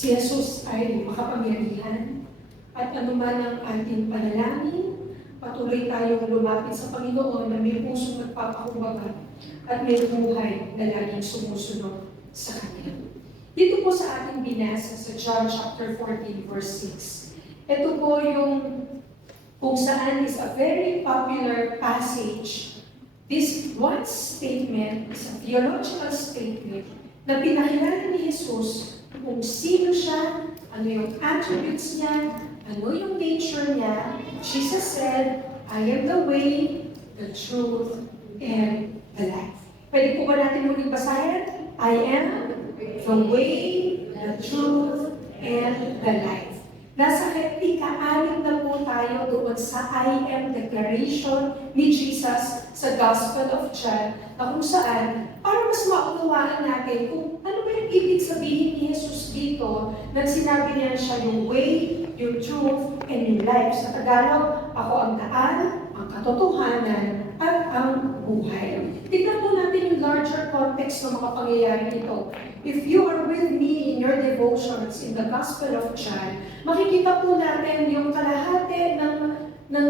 Si Jesus ay makapangyarihan at anuman ang ating panalangin, patuloy tayong lumapit sa Panginoon na may pusong nagpapakumbaba at may buhay na laging sumusunod sa Kanya. Dito po sa ating binasa sa John chapter 14 verse 6. Ito po yung kung saan is a very popular passage. This one statement is a theological statement na pinakilala ni Jesus kung sino siya, ano yung attributes niya, ano yung nature niya. Jesus said, I am the way, the truth, and the life. Pwede po ba natin muling basahin? I am the way, the truth, and the life. Nasa ika-6 na po tayo doon sa I am declaration ni Jesus sa Gospel of John na kung saan, para mas maunawaan natin kung ano ba yung ibig sabihin ni Jesus dito na sinabi niya siya yung way, yung truth, and yung life. Sa Tagalog, ako ang daan, ang katotohanan, at ang buhay. Tignan po natin yung larger context ng mga pangyayari nito. If you are with me in your devotions in the Gospel of John, makikita po natin yung kalahati ng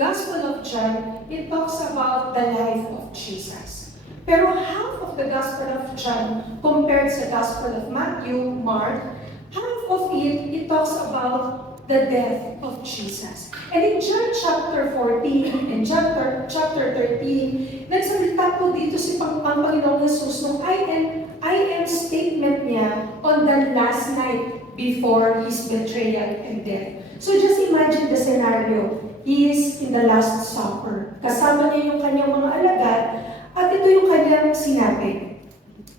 Gospel of John, it talks about the life of Jesus. Pero half of the Gospel of John compared sa Gospel of Matthew, Mark, half of it talks about the death of Jesus. And in John chapter 14 and chapter 13, nagsalita po dito si Panginoong Jesus nung I am statement niya on the last night before His betrayal and death. So just imagine the scenario. He is in the Last Supper. Kasama niya yung kanyang mga alagad at ito yung kanyang sinabi.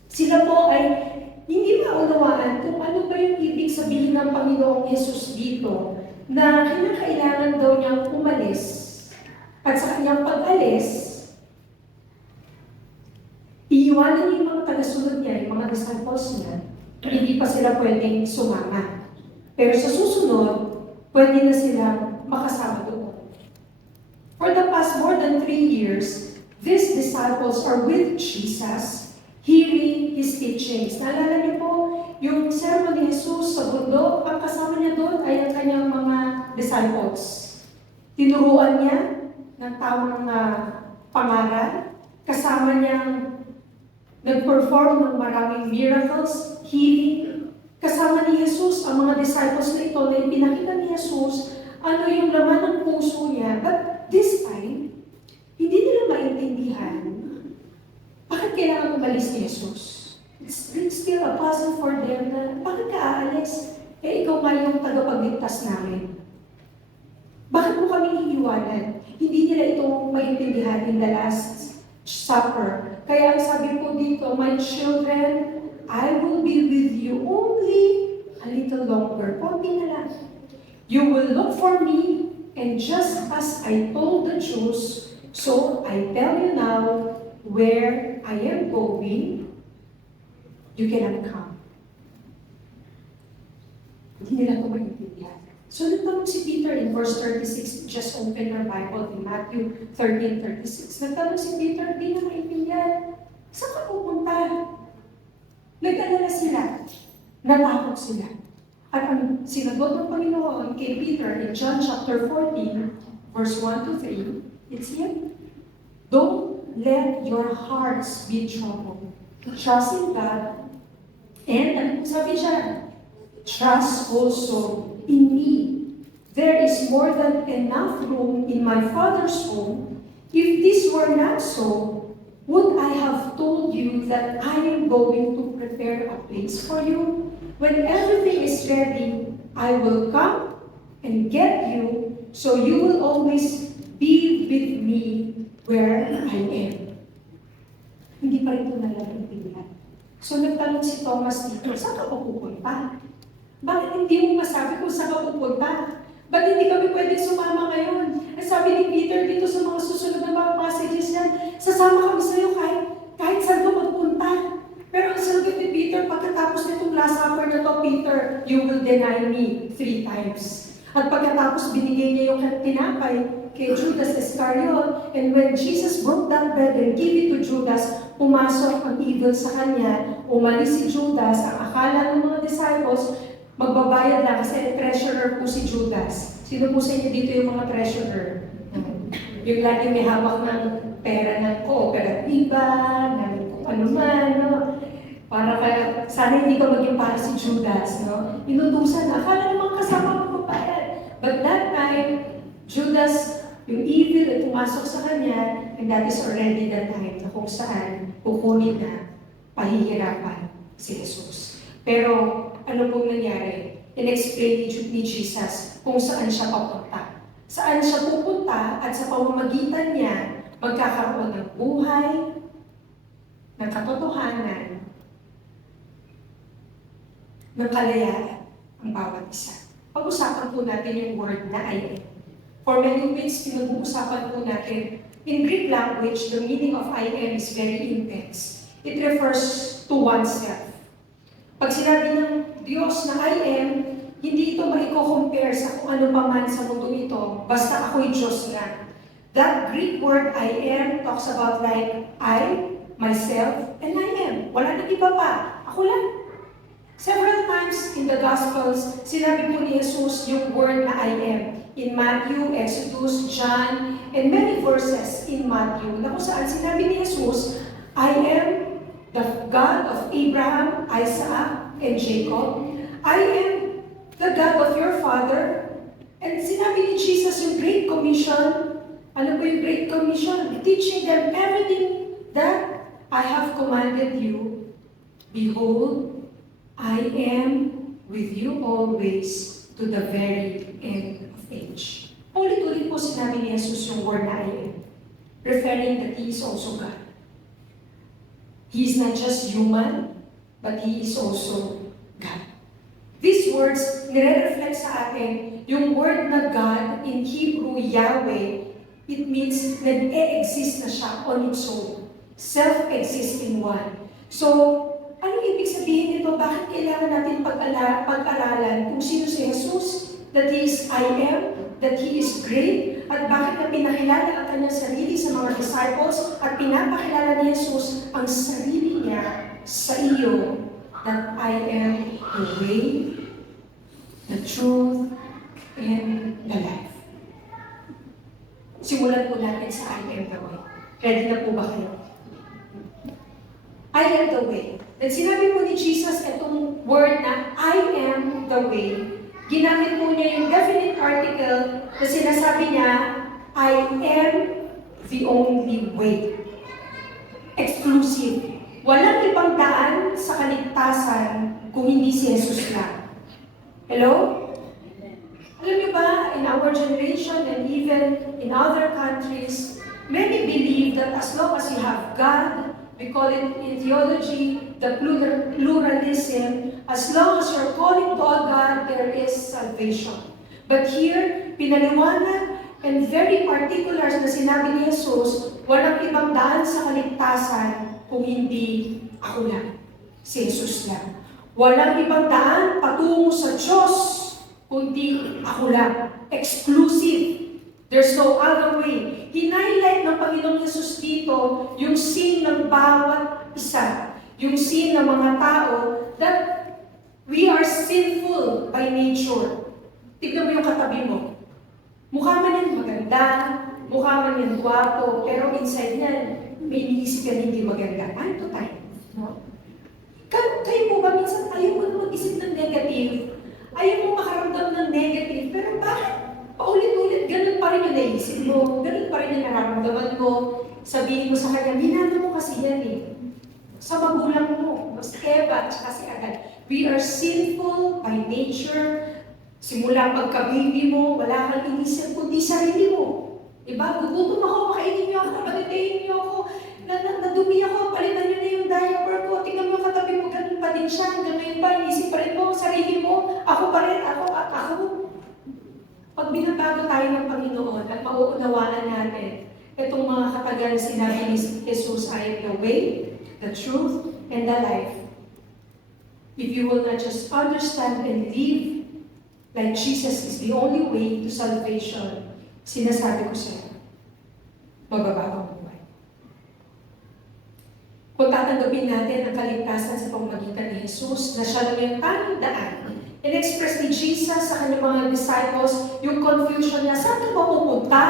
Sila po ay hindi maunawaan kung ano ba yung ibig sabihin ng Panginoong Jesus dito na kinakailangan daw niyang umalis at sa kanyang pag-alis, iiwanan niya yung mga tagasunod niya, yung mga disciples niya, hindi pa sila pwedeng sumama. Pero sa susunod, pwede na sila makasama doon. For the past more than 3 years, these disciples are with Jesus, hearing His teachings. Naalala niyo po, yung sermon ni Jesus sa bundok, ang kasama niya doon ay ang kanyang mga disciples. Tinuruan niya ng tamang pangaral, kasama niyang nag-perform ng maraming miracles, healing. Kasama ni Jesus ang mga disciples na ito na ipinakita ni Jesus ano yung laman ng puso niya. But this time, hindi nila maintindihan bakit kailangan umalis ni Jesus. It's still a puzzle for them na bakit ka aalis? Ikaw nga yung tagapagligtas namin. Bakit mo kami iiwanan? Hindi nila ito maintindihan in the Last Supper. Kaya ang sabi po dito, my children, I will be with you only a little longer. Konti na lang. You will look for me, and just as I told the Jews, so I tell you now, where I am going, you cannot come. Hindi nila ito maintindihan. So nagtanong si Peter in verse 36, just open your Bible in Matthew 13:36. Nagtanong si Peter, hindi na maintindihan. Saan ka pupunta? Nag-alala sila. Natakot sila. At ang sinagot ng Panginoon kay Peter in John chapter 14, verse 1 to 3, it's here. Don't let your hearts be troubled. Trust in God. And ano sabi siya? Trust also in me. There is more than enough room in my Father's home. If this were not so, would I have told you that I am going to prepare a place for you? When everything is ready, I will come and get you, so you will always be with me where I am. Hindi pa rin ito nalalantindihan. So nagtanong si Thomas dito, saan ka pupunta? Bakit hindi mo masabi kung saan ka pupunta? Ba't hindi kami pwedeng sumama ngayon? Ang sabi ni Peter dito sa mga susunod na mga passages yan, sasama kami sa iyo kahit saan ka magpunta. Pero ang sagot ni Peter, pagkatapos nitong Last Supper na to, Peter, you will deny me 3 times. At pagkatapos binigay niya yung tinapay kay Judas Iscariot, and when Jesus broke that bread and gave it to Judas, pumasok ang evil sa kanya, umalis si Judas, ang akala ng mga disciples, Magbabayad lang kasi treasurer po si Judas. Sino po sa inyo dito yung mga treasurer? Yung lagi may hawak ng pera ng kooperatiba, ng kung ano man, no? Para kaya, sana hindi ka maging para si Judas, no? Inutusan na, akala naman kasama mo magbabayad. But that time, Judas, yung evil ay pumasok sa kanya, and that is already the time na kung saan kukunin na pahihirapan si Jesus. Pero, ano pong nangyari? In-explain ni Jesus kung saan siya papunta. Saan siya pupunta at sa pamamagitan niya, magkakaroon ng buhay, ng katotohanan, ng kalayaan ang bawat isa. Pag-usapan po natin yung word na I am. For many weeks, pinag-uusapan po natin, in Greek language, the meaning of I am is very intense. It refers to oneself. Pag sinabi ng Diyos na I am, hindi ito maiko-compare sa kung ano pa man sa mundo ito, basta ako'y Diyos na. That Greek word I am talks about like I, myself, and I am. Wala nang iba pa. Ako lang. Several times in the Gospels, sinabi po ni Jesus yung word na I am. In Matthew, Exodus, John, and many verses in Matthew, na kung saan sinabi ni Jesus, I am the God of Abraham, Isaac, and Jacob. I am the God of your father. And sinabi ni Jesus yung Great Commission. Ano po yung Great Commission? Teaching them everything that I have commanded you. Behold, I am with you always to the very end of age. Ulit-ulit po sinabi ni Jesus yung word na I am, referring that He is also God. He is not just human, but He is also God. These words, nire-reflect sa atin, yung word na God in Hebrew, Yahweh, it means nag-e-exist na siya on its own. Self-existing one. So, ano ibig sabihin nito? Bakit kailangan natin pag-aralan kung sino si Jesus? That He is I am, that He is great, at bakit na pinakilala ang kanyang sarili sa mga disciples, at pinapakilala ni Jesus ang sarili niya sa iyo, that I am the way, the truth, and the life. Simulan po natin sa I am the way. Ready na po ba kayo? I am the way. At sinabi po ni Jesus itong word na I am the way. Ginamit po niya yung definite article na sinasabi niya, I am the only way. Exclusive. Walang ibang daan sa kaligtasan kung hindi si Jesus lang. Hello? Alam niyo ba, in our generation and even in other countries, many believe that as long as you have God, we call it in theology, the pluralism, as long as you're calling to God, there is salvation. But here, pinaliwanag and very particular na sinabi ni Jesus, walang ibang daan sa kaligtasan kung hindi ako lang, si Jesus lang. Walang ibang daan patungo sa Diyos, kundi ako lang. Exclusive. There's no other way. Hinighlight ng Panginoong Yesus dito yung sin ng bawat isa. Yung sin ng mga tao that we are sinful by nature. Tignan mo yung katabi mo. Mukha man yan maganda, mukha man yan gwapo, pero inside yan, may iniisip yan hindi maganda. Ano to tayo? No? Kayo po ba minsan ayaw mo mag-isip ng negative? Ayaw mo makaramdam ng negative, pero bakit? Paulit-ulit, ganun pa rin yung naisip mo, ganun pa rin yung nararamdaman mo. Sabihin mo sa kanya, minana mo kasi yan eh. Sa magulang mo, mas Eva, tsaka si Adan. We are sinful by nature. Simula pagka-baby mo, wala kang inisip kundi sarili mo. Diba? Gugutom ako, makainin niyo ako, palitayin niyo ako, nadumi ako, palitan niyo na yung diaper ko, tingnan mo katabi mo, ganun pa din siya, ganun pa, inisip pa rin mo, sarili mo, ako pa rin, ako. Pag binabago tayo ng Panginoon at mauunawaan natin itong mga katagal na sinabi ni Jesus, I am the way, the truth, and the life. If you will not just understand and live like Jesus is the only way to salvation, sinasabi ko sa'yo, magbabago ang buhay. Kung tatanggapin natin ang kaligtasan sa pamamagitan ni Jesus, na siya lang yung tanging daan, In-express ni Jesus sa kanyang mga disciples yung confusion niya, saan ka ba pupunta?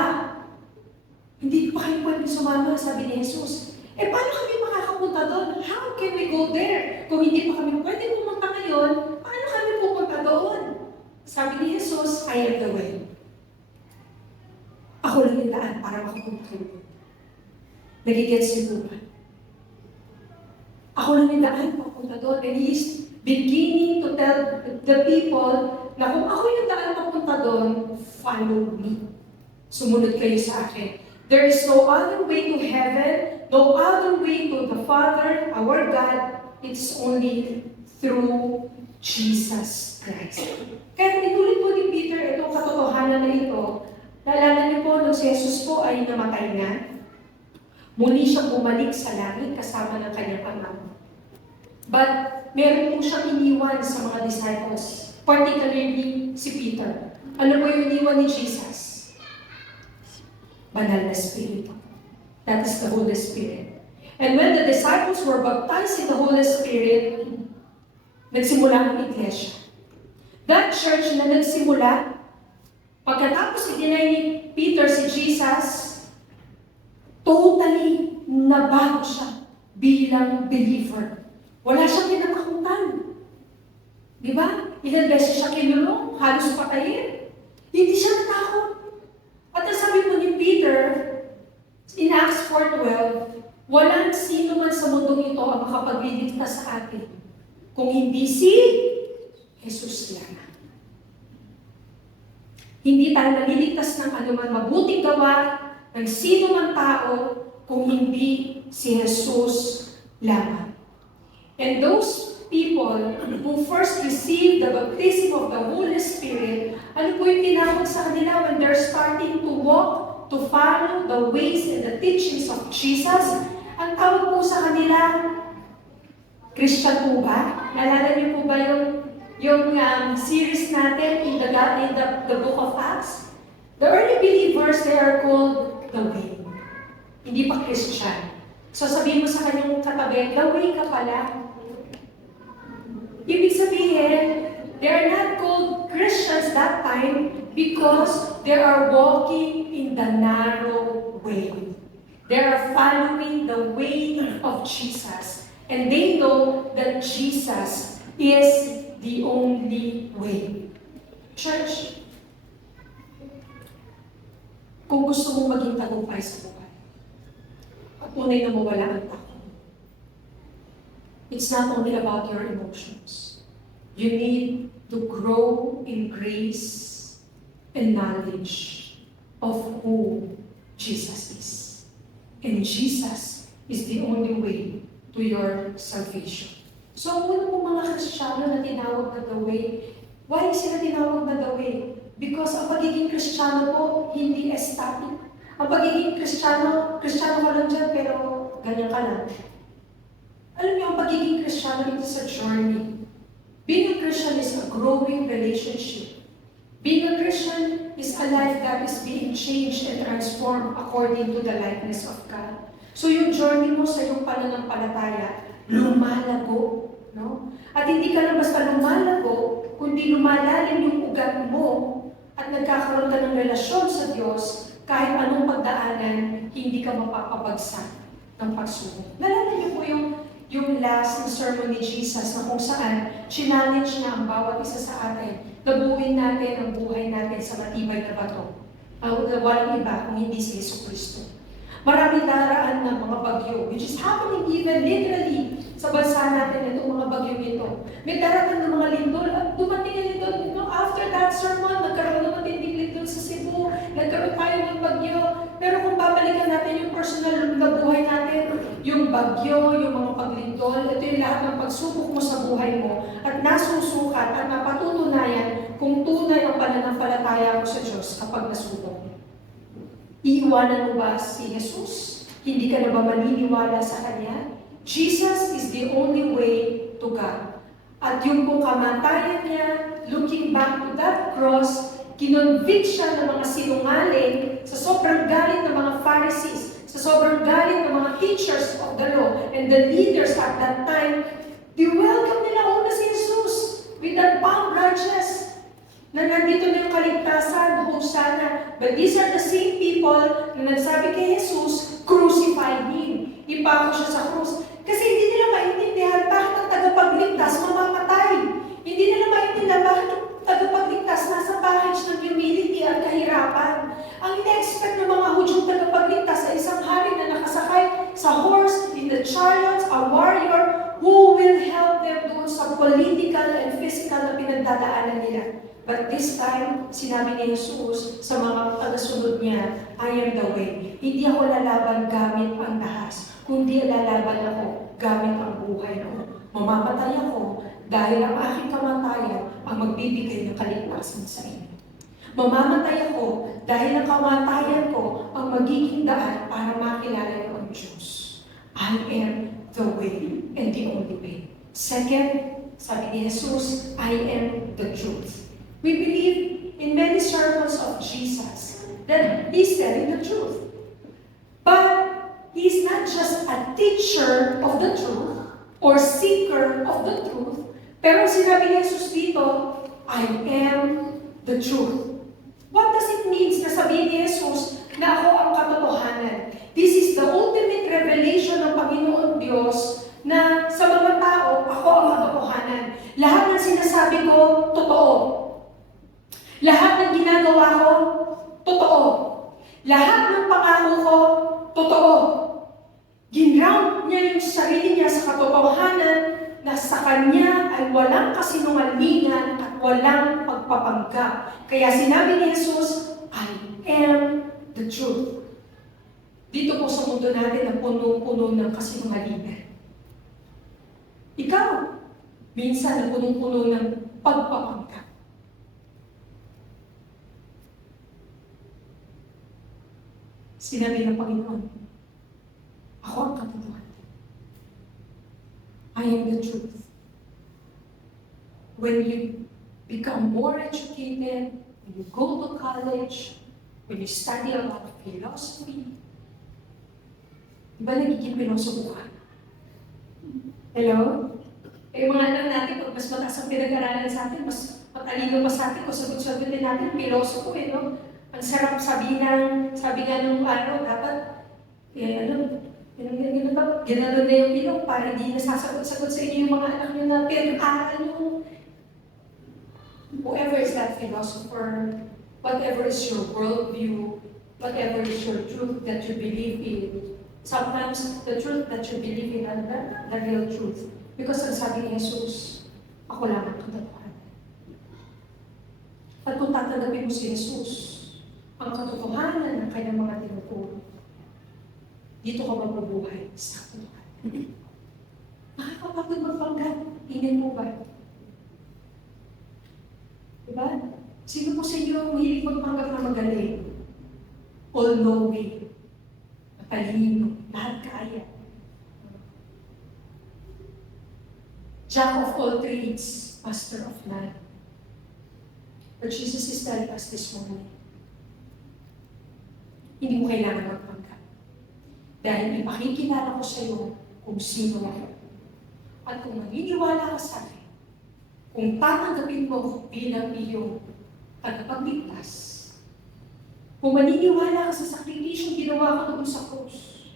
Hindi pa kayo pwede sumama, sabi ni Jesus. Paano kami makakapunta doon? How can we go there? Kung hindi pa kami pwede pumunta ngayon, paano kami pupunta doon? Sabi ni Jesus, I am the way. Ako lang yung daan para makapunta kayo. Nagigets niyo ba? Ako lang yung daan papunta doon. And He is beginning to tell the people na kung ako yung daan papunta doon, follow me. Sumunod kayo sa akin. There is no other way to heaven, no other way to the Father, our God. It's only through Jesus Christ. Kaya inulit po ni Peter itong katotohanan na ito. Naalala niyo po, nung si Jesus po ay namatay na, muli siyang bumalik sa langit kasama ng kanyang ama. But meron po siyang iniwan sa mga disciples, particularly si Peter. Ano po yung iniwan ni Jesus? Banal na Espiritu. That is the Holy Spirit. And when the disciples were baptized in the Holy Spirit, nagsimula ang iglesia. That church na nagsimula, pagkatapos i-deny ni Peter si Jesus, totally nabago siya bilang believer. Wala siyang kinatakutan. Di ba? Ilan beses siya kinulong, halos patayin. Hindi siya natakot. At ang sabi po ni Peter, in Acts 4:12, walang sino man sa mundong ito ang makapagliligtas sa atin kung hindi si Jesus lang. Hindi tayo naliligtas ng anuman mabuting gawa ng sino man tao kung hindi si Jesus lamang. And those people who first received the baptism of the Holy Spirit, ano po yung tinawag sa kanila when they're starting to walk, to follow the ways and the teachings of Jesus? Ang tawag po sa kanila, Christian po ba? Naalala niyo po ba yung series natin in the book of Acts? The early believers, they are called the way. Hindi pa Christian. So sabihin mo sa kanyang katabi, the way ka pala. Ibig sabihin, they are not called Christians that time because they are walking in the narrow way. They are following the way of Jesus. And they know that Jesus is the only way. Church, kung gusto mong maging tagumpay sa buhay, at tunay na mawala ang takot, it's not only about your emotions. You need to grow in grace and knowledge of who Jesus is. And Jesus is the only way to your salvation. So, ano po mga Kristiyano na tinawag na the way? Why sila tinawag na the way? Because ang pagiging Kristiyano po, hindi static. Ang pagiging Kristiyano ka lang dyan, pero ganyan ka lang. Alam niyo, ang pagiging Kristiyano, it is a journey. Being a Christian is a growing relationship. Being a Christian is a life that is being changed and transformed according to the likeness of God. So yung journey mo sa iyong pananampalataya, lumalago. No? At hindi ka lang basta lumalago, kundi lumalalim yung ugat mo at nagkakaroon ka ng relasyon sa Diyos, kahit anong pagdaanan, hindi ka mapapabagsak ng pagsubok. Nalala niyo po yung last sermon ni Jesus na kung saan challenge niya ang bawat isa sa atin na buuin natin ang buhay natin sa matibay na bato. Walang iba kung hindi si Jesucristo. Maraming daraan ng mga bagyo, which is happening even literally sa bansa natin itong mga bagyo ito. May daratan ng mga lindol at dumating ang lindol. After that sermon, nagkaroon ng matinding lindol sa Cebu, nagkaroon tayo ng bagyo. Pero kung babalikan natin yung personal na buhay natin, yung bagyo, yung mga paglindol, ito yung lahat ng pagsubok mo sa buhay mo at nasusukat at mapatutunayan kung tunay ang pananampalataya mo sa Diyos kapag nasubok. Iiwanan mo ba si Jesus? Hindi ka na ba maniniwala sa Kanya? Jesus is the only way to God. At yung pong kamatayan niya, looking back to that cross, kinonvict siya ng mga sinungaling sa sobrang galit ng mga Pharisees, sa sobrang galit ng mga teachers of the law, and the leaders at that time, they welcome nila una si Jesus with that palm branch branches na nandito na yung kaligtasan, Hosanna. But these are the same people na nagsabi kay Jesus, crucify Him. Ipako siya sa krus. Kasi hindi nila maintindihan bakit ang tagapagligtas mamamatay. Hindi nila maintindihan bakit ang tagapagligtas nasa package ng humility at kahirapan. Ang ina-expect ng mga Hudyong tagapagligtas sa isang hari na nakasakay sa horse, in the chariots, a warrior who will help them doon sa political and physical na pinagdadaanan nila. But this time, sinabi ni Jesus sa mga tagasunod niya, I am the way. Hindi ako lalaban gamit ang lahas, kundi lalaban ako gamit ang buhay ko. Mamamatay ako dahil ang aking kamatayan ang magbibigay ng kaligtasan sa inyo. Mamamatay ako dahil ang kamatayan ko ang magiging daan para makilala niyo ang Diyos. I am the way and the only way. Second, sabi ni Jesus, I am the truth. We believe in many sermons of Jesus that He's telling the truth. But He's not just a teacher of the truth or seeker of the truth, pero sinabi ni Jesus dito, I am the truth. What does it mean na sabihin ni Jesus na ako ang katotohanan? This is the ultimate revelation ng Panginoon Diyos na sa mga tao, ako ang katotohanan. Lahat ng sinasabi ko, totoo. Lahat ng ginagawa ko, totoo. Lahat ng pangako ko, totoo. Ginround niya yung sarili niya sa katotohanan na sa Kanya ay walang kasinungalingan at walang pagpapanggap. Kaya sinabi ni Jesus, I am the truth. Dito po sa mundo natin na puno-puno ng kasinungalingan. Ikaw, minsan na punong-puno ng pagpapanggap. Sinabi ng Panginoon, ako ang katotohanan. I am the truth. When you become more educated, when you go to college, when you study a lot of philosophy, diba nagiging pilosopo ka? Hello? Eh, mga anak natin, pag mas mataas ang pinag-aralan sa atin, mas matalino pa sa atin, o sagot-sagutin natin, pilosopo eh, no? Ang sarap sabi nga nung araw, dapat, ginano na yung ilong para hindi nasasagot-sagot sa inyo yung mga anak nyo na pinag-aaral nyo. Whoever is that philosopher, whatever is your worldview, whatever is your truth that you believe in, sometimes the truth that you believe in is the real truth. Because ang sabi ni Jesus, ako lang ang katotohanan. At kung tatanggapin mo si Jesus, ang katotohanan ng kanyang mga tinuturo, dito ka mabubuhay sa katotohanan. Nakakapagod magpanggap, tingin mo ba? Diba? Sino po sa inyo mahilig magpanggap na magaling? All-knowing, matalino, lahat kaya. Jack of all trades, master of none. But Jesus is telling us this morning, hindi mo kailangan magpanggap. Dahil ipakikilala ko sa iyo kung sino ako. At kung maniniwala ka sa akin, kung tatanggapin mo ako bilang iyong tagapagligtas, kung maniniwala ka sa sakripisyong ginawa ko doon sa krus,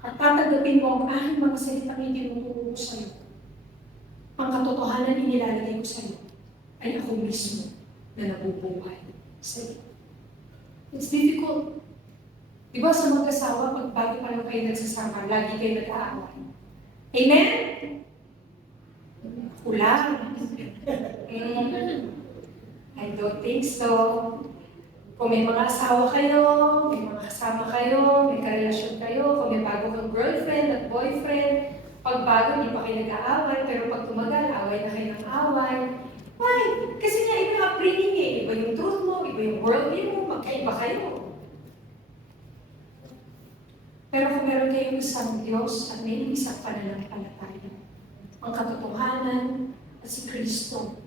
at tatanggapin mo ang aking mga salitang itinuturo ko sa iyo, ang katotohanan inilalagay ko sa iyo ay ako mismo na nabubuhay sa iyo. It's difficult. Di ba sa mag-asawa, pag bago pa lang kayo nagsasama, lagi kayo nag-aaway. Amen? Kulang. I don't think so. Kung may mga asawa kayo, may mga kasama kayo, may karelasyon kayo, kung may bago kang girlfriend at boyfriend, pag bago, hindi pa kayo nag-aaway, pero pag tumagal, away na kayo ng away. Why? Kasi nga iba ang upbringing eh. Iba yung truth mo, iba yung worldview mo, magkaiba kayo. Pero kung meron kayong isang Diyos at may isang pananampalataya, ang katotohanan at si Kristo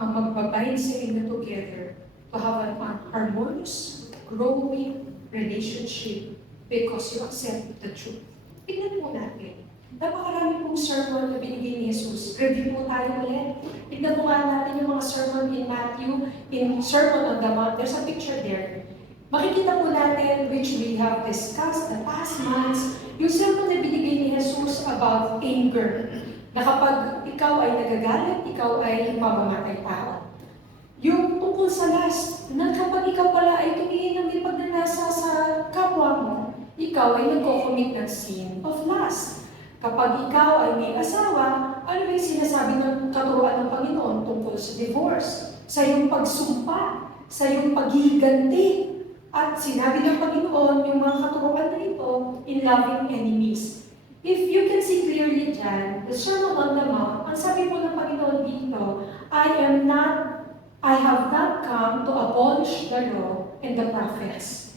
ang magbabind sa inyo together to have an harmonious, growing relationship because you accept the truth. Tingnan po natin. Napakarami pong sermon na binigay ni Jesus. Review po tayo ulit. Tignan po nga natin yung mga sermon in Matthew, in Sermon on the Mount. There's a picture there. Makikita po natin, which we have discussed the past months, yung sermon na binigay ni Jesus about anger. Na kapag ikaw ay nagagalit, ikaw ay mamamatay tao. Yung tungkol sa lust, na kapag ikaw pala ay tumingin ng pagnanasa sa kapwa mo, ikaw ay nagko-commit ng sin of lust. Kapag ikaw ay may asawa, ano yung sinasabi ng katuruan ng Panginoon tungkol sa divorce? Sa iyong pagsumpa, sa iyong paghihiganti. At sinabi ng Panginoon yung mga katuruan na ito in loving enemies. If you can see clearly dyan, the Sermon on the Mount, ang sabi po ng Panginoon dito, I have not come to abolish the law and the prophets,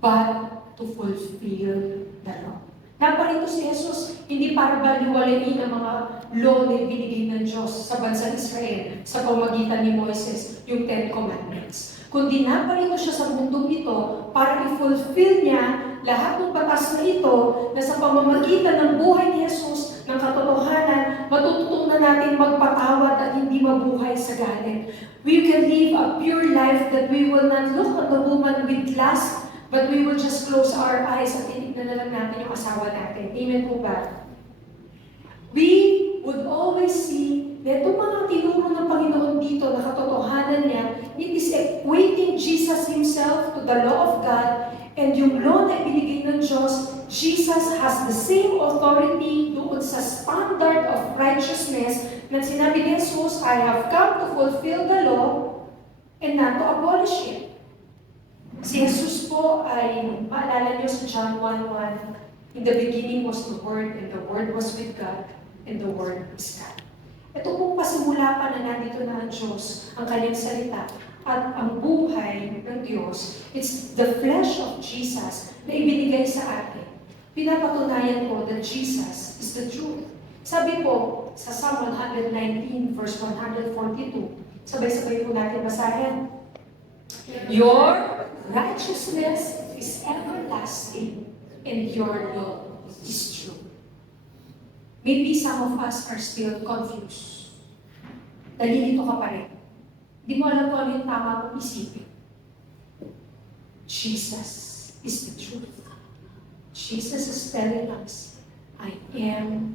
but to fulfill the law. Naparito si Jesus, hindi para baliwalain ang mga law na binigay ng Diyos sa bansang Israel sa pamagitan ni Moises, yung Ten Commandments. Kundi naparito siya sa mundong ito para i-fulfill niya lahat ng batas na ito na sa pamamagitan ng buhay ni Jesus, ng katotohanan, matututunan natin magpatawad at hindi mabuhay sa galit. We can live a pure life that we will not look at the woman with lust, but we will just close our eyes at titignan na lang natin yung asawa natin. Amen po ba? We would always see na itong mga tinuro ng Panginoon dito na katotohanan niya, it is equating Jesus Himself to the law of God, and yung law na ibinigay ng Diyos, Jesus has the same authority doon sa standard of righteousness na sinabi ni Jesus, I have come to fulfill the law and not to abolish it. Si Jesus po ay, maalala niyo sa John 1:1, in the beginning was the Word, and the Word was with God, and the Word is God. Ito pong pasimula pa na nandito na ang Diyos, ang kanyang salita, at ang buhay ng Diyos, it's the flesh of Jesus na ibinigay sa atin. Pinapatunayan ko that Jesus is the truth. Sabi po sa Psalm 119 verse 142, sabay-sabay po natin basahin. Your righteousness is everlasting, and your law is true. Maybe some of us are still confused. Nalilito ka pa rin. Di mo alam kung ano yung tama kong isipin. Jesus is the truth. Jesus is telling us, I am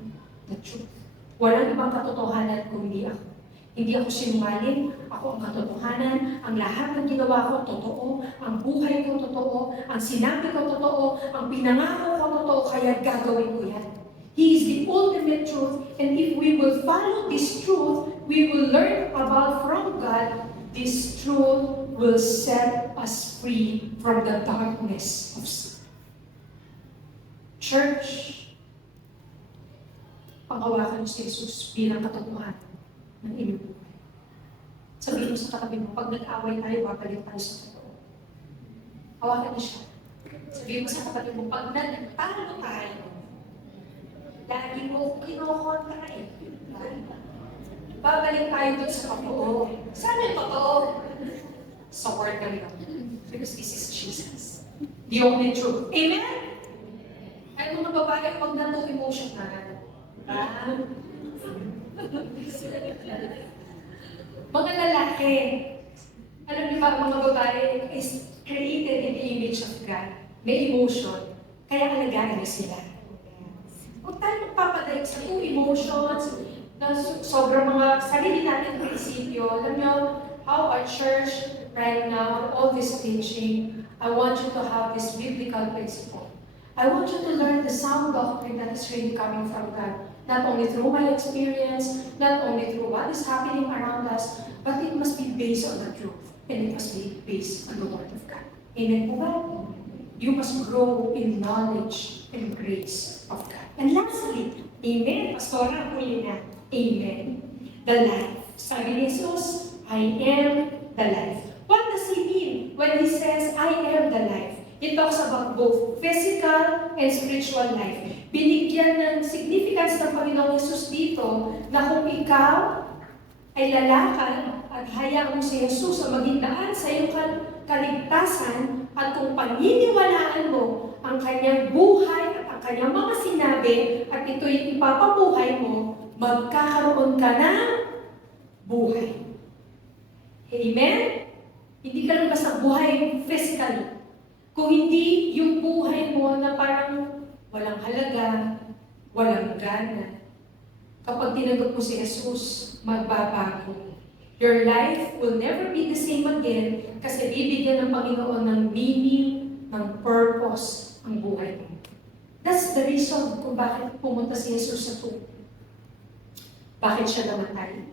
the truth. Walang ibang katotohanan kung hindi ako. Hindi ako sinungaling, ako ang katotohanan, ang lahat ng ginawa ko totoo, ang buhay ko totoo, ang sinabi ko totoo, ang pinangako ko totoo, kaya gagawin ko yan. He is the ultimate truth, and if we will follow this truth, we will learn about from God, this truth will set us free from the darkness of sin. Church, panghawakan si Jesus bilang katotohanan ng inyong buhay. Sabihin mo sa katabi mo, pag nag-away tayo, babalik tayo sa totoo. Hawakan mo siya. Sabihin mo sa katabi mo, pag nagtalo tayo, lagi mo kinokontra eh. Babalik tayo dun sa totoo. Saan yung totoo? Sa word ng Lord. Because this is Jesus. The only truth. Amen? Ay, mga babae, pag nato emotion na. Mga lalaki, alam niyo ba, mga babae is created in the image of God. May emotion, kaya alagaan niyo sila. Huwag tayo magpapadayag sa emotions, na sobrang mga sarili natin prinsipyo. Alam niyo, how our church right now, all this teaching, I want you to have this biblical principle. I want you to learn the sound doctrine that is really coming from God. Not only through my experience, not only through what is happening around us, but it must be based on the truth. And it must be based on the Word of God. Amen po ba? You must grow in knowledge and grace of God. And lastly, Amen. Pastora, huli na. Amen. The life. Sabi ni Jesus, I am the life. What does He mean when He says, I am the life? It talks about both physical and spiritual life. Binigyan ng significance ng Panginoong Jesus dito na kung ikaw ay lalakad at hayaan mo si Jesus ang maging daan sa iyong kaligtasan at kung paniniwalaan mo ang kanyang buhay at ang kanyang mga sinabi at ito'y ipapabuhay mo, magkakaroon ka ng buhay. Amen? Hindi ka lang basta buhay physically. Kung hindi yung buhay mo na parang walang halaga, walang gana, kapag tinanggap mo si Jesus, magbabago. Your life will never be the same again kasi bibigyan ng Panginoon ng meaning, ng purpose ang buhay mo. That's the reason kung bakit pumunta si Jesus sa tomb. Bakit siya namatay?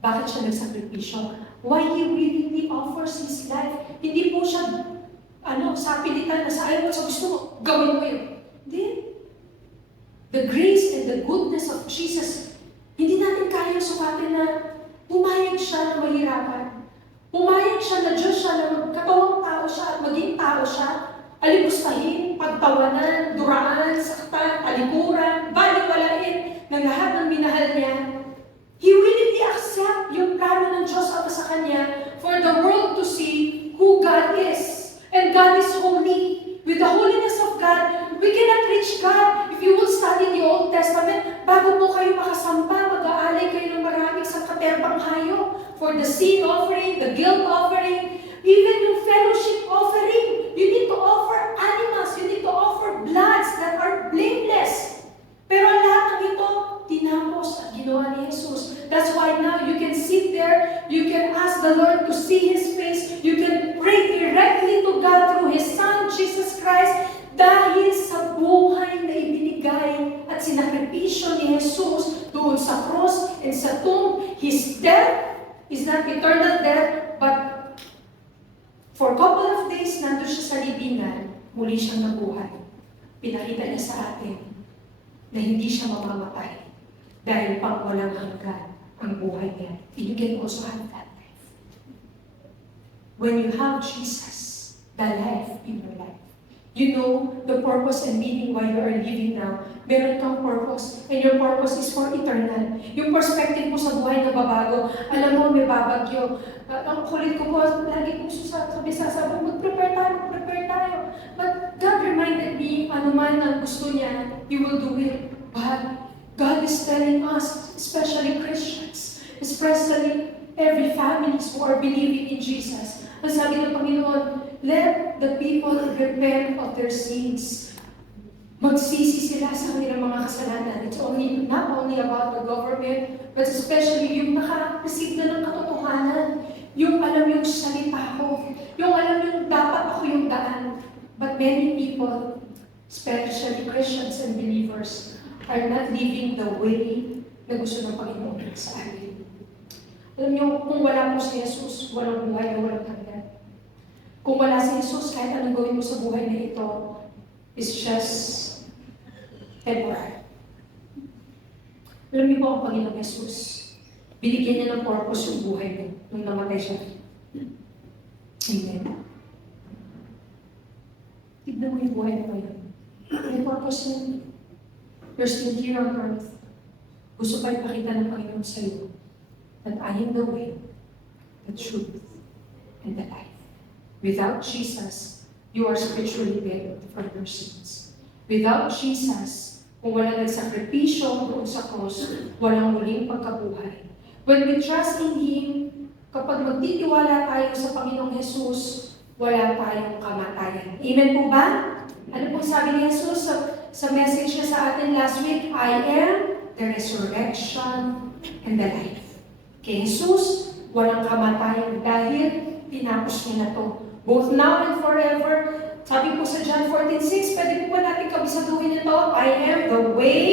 Bakit siya nagsakripisyo? Why He willingly offers His life? Hindi po siya, sapilitan na sa ayaw mo, sa gusto mo, gawin mo yun. Hindi. The grace and the goodness of Jesus, hindi natin kaya sukatin na pumayag siya na mahirapan. Pumayag siya na Diyos siya, na katawang tao siya at maging tao siya. Alimustahin, pagtawanan, duraan, saktan, talikuran, baliwalain ng lahat ng minahal niya. He willingly accept yung plano ng Diyos para sa Kanya for the world to see who God is. And God is holy. With the holiness of God, we cannot reach God. If you will study the Old Testament, bago po kayo makasamba, mag-aalay kayo ng maraming sa katerbang hayop for the sin offering, the guilt offering, even yung fellowship offering. You need to offer animals, you need to offer bloods that are blameless. Pero lahat ng ito, tinapos at ginawa ni Jesus. That's why now you can sit there, you can ask the Lord to see His face, you can pray directly to God through His Son, Jesus Christ, dahil sa buhay na ibinigay at sinakripisyo ni Jesus doon sa cross and sa tomb. His death is not eternal death, but for a couple of days, nandun siya sa libingan, muli siyang nabuhay. Pinakita niya sa atin na hindi siya mamamatay dahil pang walang hanggan ang buhay niya. And you can also have that life. When you have Jesus, the life in your life, you know the purpose and meaning why you are living now. Meron kang purpose, and your purpose is for eternal. Yung perspective mo sa buhay na babago, alam mo, may babagyo. Ang kulit ko po, lagi kong sabi, mag-prepare tayo. But God reminded me, ano man ang gusto niya, He will do it. But God is telling us, especially Christians, especially every families who are believing in Jesus. Ang sabi ng Panginoon, let the people repent of their sins. Magsisi sila sa kanilang mga kasalanan. It's not only about the government, but especially yung naka-receive na ng katotohanan. Yung alam yung salita ko. Yung alam yung dapat ako yung daan. But many people, especially Christians and believers, are not living the way na gusto ng Panginoon sa atin. Alam niyo, kung wala po si Jesus, walang buhay na walang hanggan. Kung wala si Jesus, kahit anong gawin mo sa buhay na ito, is just temporary. Alam niyo po ang Panginoong Jesus, binigyan niya ng purpose yung buhay mo nung namatay siya. Amen. Tignan mo yung buhay mo ngayon. May purpose yun. You're still here on earth. Gusto pa ipakita ng Panginoon sa iyo that I am the way, the truth, and the life. Without Jesus, you are spiritually dead for your sins. Without Jesus, kung walang nagsakripisyo doon sa cross, walang muling pagkabuhay. When we trust in Him, kapag magtitiwala tayo sa Panginoong Jesus, wala tayong kamatayan. Amen po ba? Ano po sabi ni Jesus sa message niya sa atin last week? I am the resurrection and the life. Kay Jesus, walang kamatayan dahil tinapos niya na to. Both now and forever. Sabi po sa John 14:6, pwede po ba natin kabisaduhin ito? I am the way,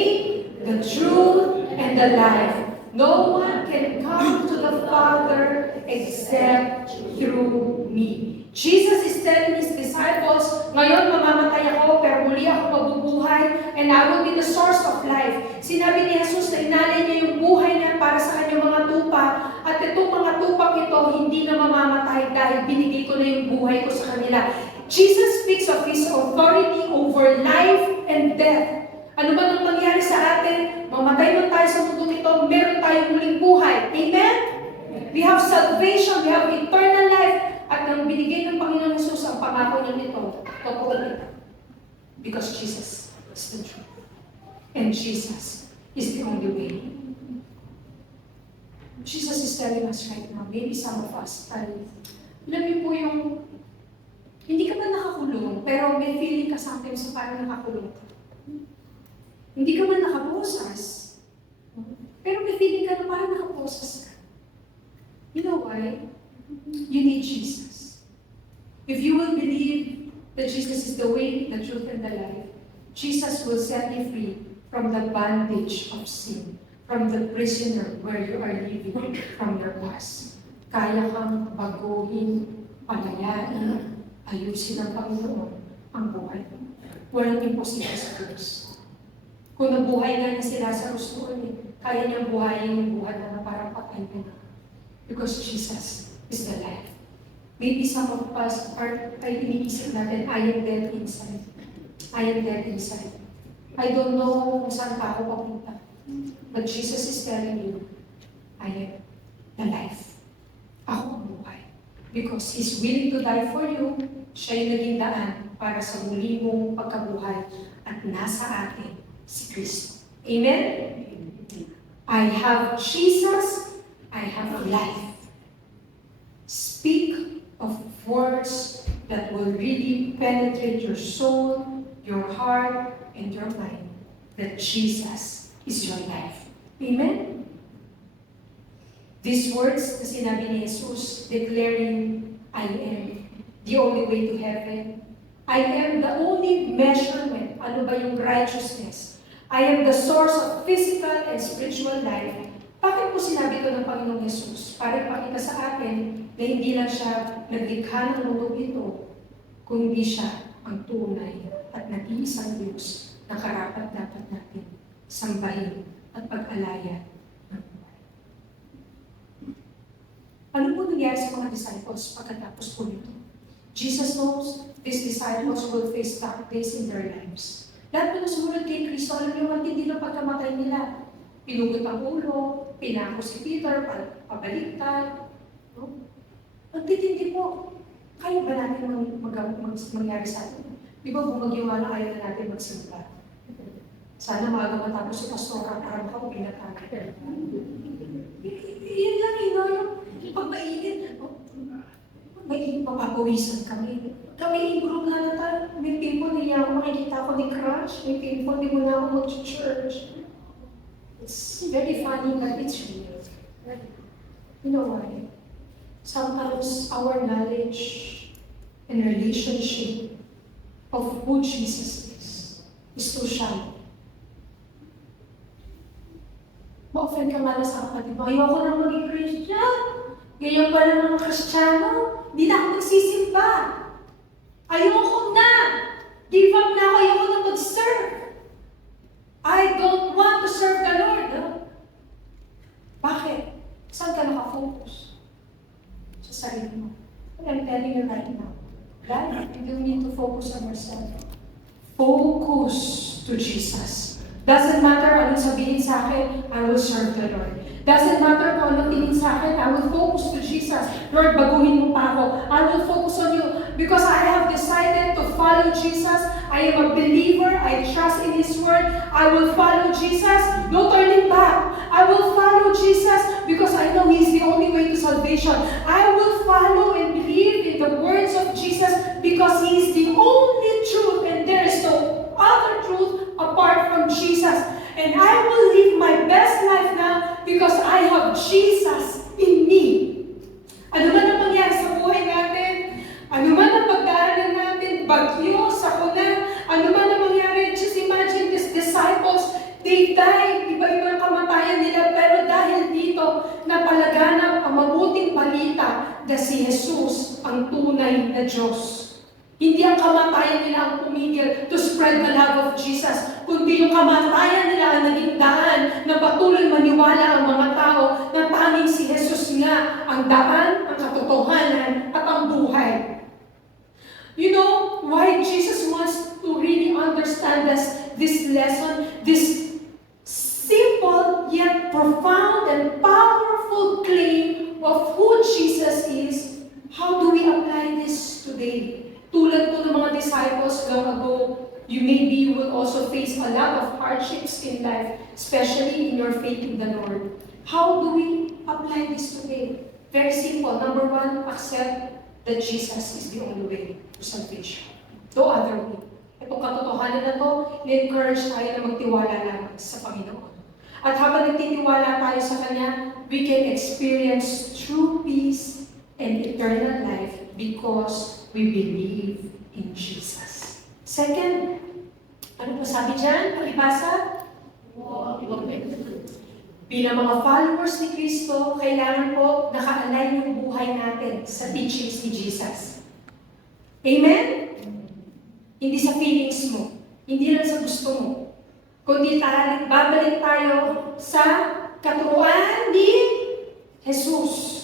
the truth, and the life. No one can come to the Father except through me. Jesus is telling His disciples, ngayon mamamatay ako, pero muli ako mabubuhay, and I will be the source of life. Sinabi ni Jesus na inalay niya yung buhay niya para sa kanyang mga tupa, at itong mga tupang ito hindi na mamamatay dahil binigay ko na yung buhay ko sa kanila. Jesus speaks of His authority over life and death. Ano ba nang mangyari sa atin? Mamatay man tayo sa mundo nito, meron tayong muling buhay. Amen? We have salvation, we have eternal life. At nang binigay ng Panginoon Jesus ang pangako niya nito, totoo ito. Because Jesus is the truth. And Jesus is the only way. Jesus is telling us right now, maybe some of us, alam niyo po yung, hindi ka man nakakulong, pero may feeling ka sometimes sa parang nakakulong ka. Hindi ka man nakaposas, pero may feeling ka na parang nakaposas ka. You know why? You need Jesus. If you will believe that Jesus is the way, the truth, and the life, Jesus will set you free from the bondage of sin, from the prisoner where you are living from your past. Kaya kang baguhin, palayain, ayusin ng Panginoon ang buhay mo. Walang imposible sa Diyos. Kung nabuhay nga niya si Lazarus noon, kaya niyang buhayin yung buhay na parang patay na. Because Jesus is the life. Maybe some of us ay iniisip natin, I am dead inside. I am dead inside. I don't know kung saan pa ako papunta. But Jesus is telling you, I am the life. Ako ang buhay. Because He's willing to die for you, siya yung naging daan para sa muli mong pagkabuhay at nasa atin si Kristo. Amen? I have Jesus, I have life. Speak of words that will really penetrate your soul, your heart, and your mind, that Jesus is your life. Amen? These words na sinabi ni Jesus, declaring, I am the only way to heaven. I am the only measurement. Ano ba yung righteousness? I am the source of physical and spiritual life. Bakit po sinabi ito ng Panginoong Jesus? Para ipakita sa atin na hindi lang siya naglikha ng mundo ito, kundi siya ang tunay at nag-iisang Diyos na karapat-dapat natin sambahin at pag-alaya ng buhay. Ano po nangyari sa mga disciples pagkatapos po nito? Jesus knows these disciples will face dark days in their lives. Lahat po na sumunod kay Kristo, alam niyo, matindi ng pagkamatay nila. Pinugot ang ulo, pinako si Peter, pabaliktad. No? Ang titindi po. Kaya ba natin mangyari sa atin? Di ba bumagyo nga na ayaw na natin magsimba? Sana maaga matapos si Pastora para makauwi na tayo. Yun lang, yung pag mainit, mapapawisan kami. Kami yung group na natal, may people niya ako makikita ko ni Crush, may people di mo na ako mag-church. It's very funny but it's real. You know why? Sometimes our knowledge and relationship of who Jesus is too shallow. Ma-offend ka nga na sa kapatid mo, ayoko na maging Christian. Ganyan pa lang mga Kristiyano, di na ako nagsisimba. Ayoko na! Give up na ako, ayoko na mag-serve. I don't want to serve the Lord. Huh? Bakit? Saan ka nakafocus? Sa sarili mo. I'm telling you right now, right? You don't need to focus on yourself. Focus to Jesus. Doesn't matter anong sabihin sa akin, I will serve the Lord. Doesn't matter kung anong tingin sa akin, I will focus to Jesus. Lord, baguhin mo pa ako. I will focus on you because I have decided to follow Jesus. I am a believer. I trust in His Word. I will follow Jesus. No turning back. I will follow Jesus because I know He is the only way to salvation. I will follow and believe in the words of Jesus because He is the only truth and there is no other truth apart from Jesus. And I will live my best life now because I have Jesus in me. Ano man ang mangyari sa buhay natin, ano man ang pagdaanan natin, bagyo, sakuna, ano man ang mangyari, just imagine these disciples, they died, iba-iba ang kamatayan nila, pero dahil dito, napalaganap ang mabuting balita na si Jesus ang tunay na Diyos. Hindi ang kamatayan nila ang pumigil to spread the love of Jesus, kundi yung kamatayan nila ang naging daan na patuloy maniwala ang mga tao na tanging si Jesus nga ang daan, ang katotohanan at ang buhay. You know why Jesus wants to really understand this lesson, this simple yet profound and powerful claim of who Jesus is? How do we apply this today? Tulad po ng mga disciples long ago, maybe you will also face a lot of hardships in life, especially in your faith in the Lord. How do we apply this today? Very simple. Number one, accept that Jesus is the only way to salvation. No other way. Itong katotohanan na to, encourage tayo na magtiwala lamang sa Panginoon. At habang nagtitiwala tayo sa Kanya, we can experience true peace and eternal life because we believe in Jesus. Second, ano po sabi dyan? Pakibasa? Bilang mga followers ni Kristo, kailangan po naka-align yung buhay natin sa teachings ni Jesus. Amen? Hindi sa feelings mo, hindi lang sa gusto mo, kundi babalik tayo sa katuruan ni Jesus.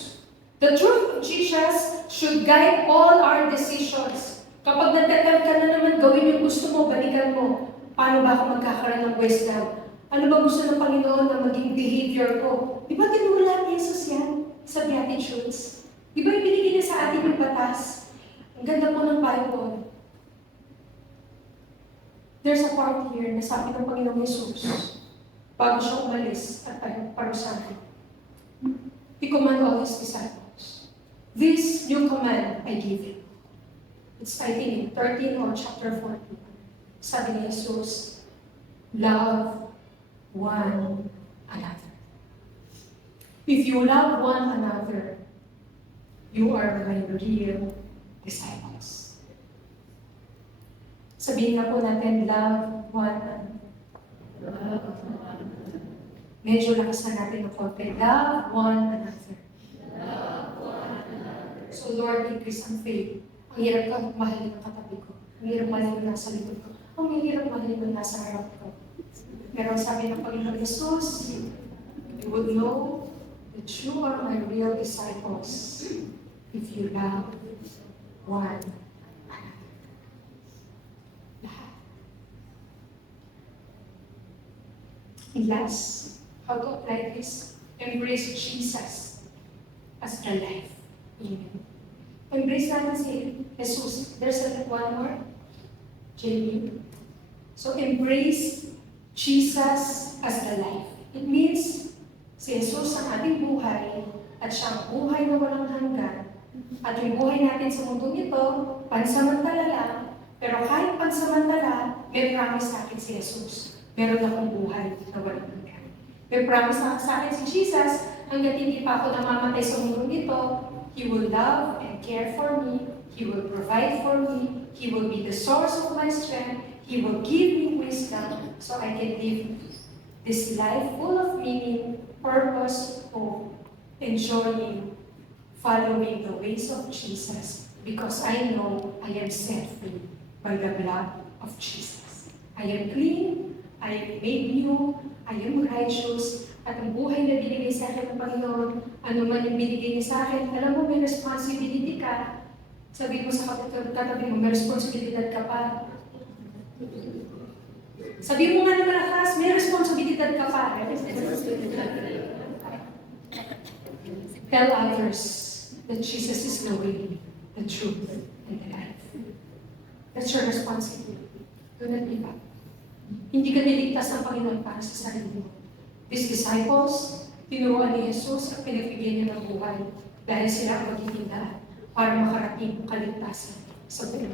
The truth of Jesus should guide all our decisions. Kapag nagtatam ka na naman gawin yung gusto mo, balikan mo. Paano ba ako magkakaroon ng wisdom? Ano ba gusto ng Panginoon na maging behavior ko? Di ba tinula ni Jesus yan sa Beatitudes? Di ba ibinigay niya sa atin yung batas? Ang ganda po ng Bible. There's a part here na sabi ng Panginoong Jesus, bago siya umalis at parusahan. He commanded all His disciples, "This new command I give you." It's I think in 13 or chapter 14. Sabi ni Jesus, love one another. If you love one another, you are my real disciples. Sabihin na po natin, love one another. Medyo lakas na natin ng konti. Love one another. So Lord, increase ang faith. Ang hirap ka mahalin ang katabi ko. Ang hirap mahalin ang nasa likod ko. Ang hirap mahalin ang nasa harap ko. Pero sabi ng Panginoon Jesus, you would know that you are my real disciples if you love one another. And last, how to apply this? Embrace Jesus as the life. Amen. Embrace natin si Jesus. There's one more. Jamie. So embrace Jesus as the life. It means si Jesus ang ating buhay at siya ang buhay na walang hanggan. At yung buhay natin sa mundo nito, pansamantala lang. Pero kahit pansamantala, may promise sa akin si Jesus. Meron akong buhay na walang hanggan. May promise sa akin si Jesus, hanggat hindi pa ako namamatay sa mundo nito, He will love and care for me. He will provide for me. He will be the source of my strength. He will give me wisdom so I can live this life full of meaning, purpose, hope, enjoying, following the ways of Jesus because I know I am set free by the blood of Jesus. I am clean, I am made new, I am righteous, at ang buhay na binigay sa akin ng Panginoon, ano man yung binigay niya sa akin, alam mo may responsibility ka. Sabi mo sa katabi mo, may responsibilidad ka pa. Sabi mo nga na malakas, may responsibilidad ka pa. Tell others that Jesus is the way, the truth, and the life. That's your responsibility. Do not give up. Hindi ka niligtas ng Panginoon para sa sarili mo. These disciples, tinuruan ni Jesus at pinagbigyan niya ng buhay dahil sila ang magiging daan para makarating ang kaligtasan sa buhay.